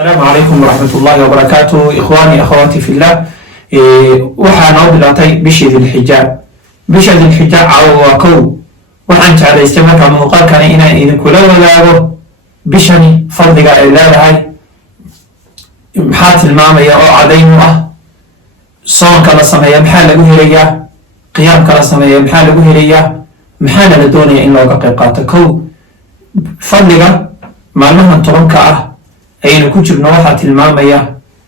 السلام عليكم ورحمة الله وبركاته إخواني أخواتي في الله waxaa noo bilaatay bishii dilxija bisha dilxija caawa kow waxaan jeclaystay markaa muuqaalkani inaan idinkula wadaago bishani fadliga ay leedahay maxaa tilmaamaya oo cadayn u ah soonka la sameeya maxaa lagu helayaa qiyaamka la sameeya maxaa lagu helayaa maxaana la doonaya in looga qayb qaato kow fadliga maalmahan tobanka ah ayaynu ku jirno waxaa tilmaamaya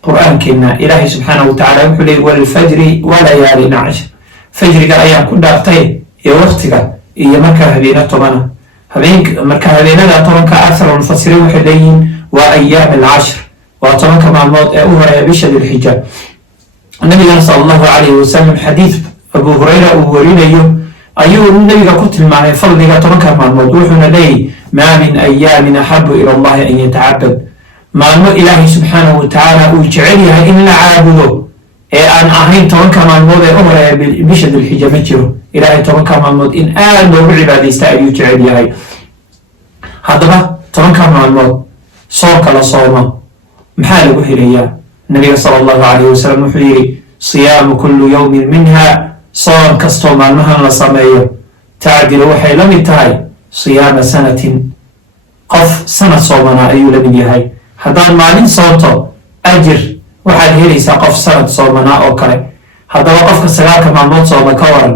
qur'aankeena ilaahay subxaanahu watacaala wuxuu leeyay walfajri walayaalin cashr fajriga ayaan ku dhaartay iyo waqtiga iyo markaa habeena tobana marka habeenada tobanka akthar mufasiriin waxay leeyihiin waa ayaam alcashr waa tobanka maalmood ee u horeeya bisha dilxija nabigana sala allahu calayhi wasalam xadiid abu hurayra uu warinayo ayuu nabiga ku tilmaamay fadliga tobanka maalmood wuxuuna leeyahy maa min ayaamin axabu ila allahi an yatacabad maalmo ilaahay subxaanahu watacaala uu jecel yahay in la caabudo ee aan ahayn tobanka maalmood ee u horeeya bisha dilxija ma jiro ilaahay tobanka maalmood in aad loogu cibaadaysta ayuu jecel yahay haddaba tobanka maalmood soonka la soomo maxaa lagu helayaa nabiga sala allahu calayhi wasalam wuxuu yidhi siyaamu kullu yawmin minha soon kastoo maalmahan la sameeyo tacdilu waxay la mid tahay siyaama sanatin qof sanad soomanaa ayuu la mid yahay haddaan maalin soonto ajir waxaad helaysaa qof sanad soomanaa oo kale haddaba qofka 9 maalmood sooma ka waran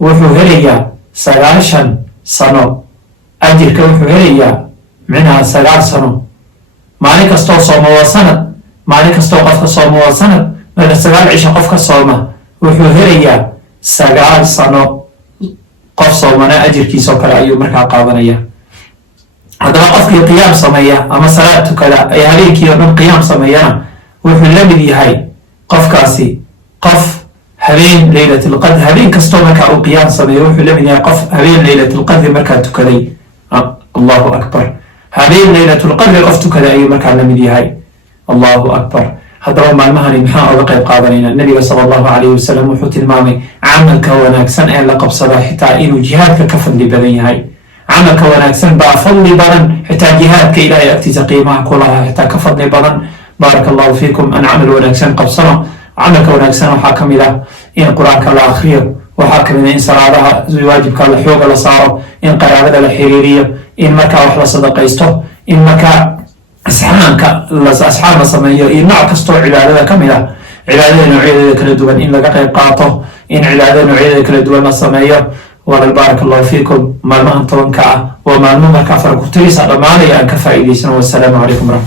wuxuu helayaa 9 sano ajirka wuxuu helayaa micnaha 9 sano maalin kastoo sooma waa sanad maalin kastoo qofka sooma waa sanad marka 9 cisho qofka sooma wuxuu helayaa 9 sano qof soomana ajirkiisoo kale ayuu markaa qaadanaya haddaba qofkii qiyaam sameeya ama salaad tukada ay habeenkii oo dhan qiyaam sameeyana wuxuu la mid yahay qofkaasi qof habeen laylatulqadr habeen kastoo markaa uu qiyaam sameeyo wuxuu la mid yahay qof habeen laylatulqadri markaa tukaday allahu akbar habeen laylatulqadri qof tukaday ayuu markaa la mid yahay allahu akbar haddaba maalmahani maxaa oga qayb qaadanayna nabiga sala allahu calayhi wasalam wuxuu tilmaamay camalka wanaagsan ee la qabsadaa xitaa inuu jihaadka ka fadli badan yahay camalka wanaagsan baa fadli badan xitaa jihaadka ilaahay agtiisa qiimaha ku lahaa xitaa ka fadli badan baaraka allahu fiikum an camal wanaagsan qabsano camalka wanaagsan waxaa ka mid ah in qur-aanka la akriyo waxaa ka mid ah in salaadaha waajibka la xooga la saaro in qaraabada la xiriiriyo in markaa wax la sadaqaysto in markaa asxaab la sameeyo iyo nooc kastoo cibaadada ka mid ah cibaadada noocyadeeda kala duwan in laga qayb qaato in cibaadada noocyadeeda kala duwan la sameeyo walal baaraka allahu fiikum maalmahan tobanka ah waa maalmo markaa fara ku tirisa dhammaanaya aan ka faa'iidaysano wassalaamu calaykum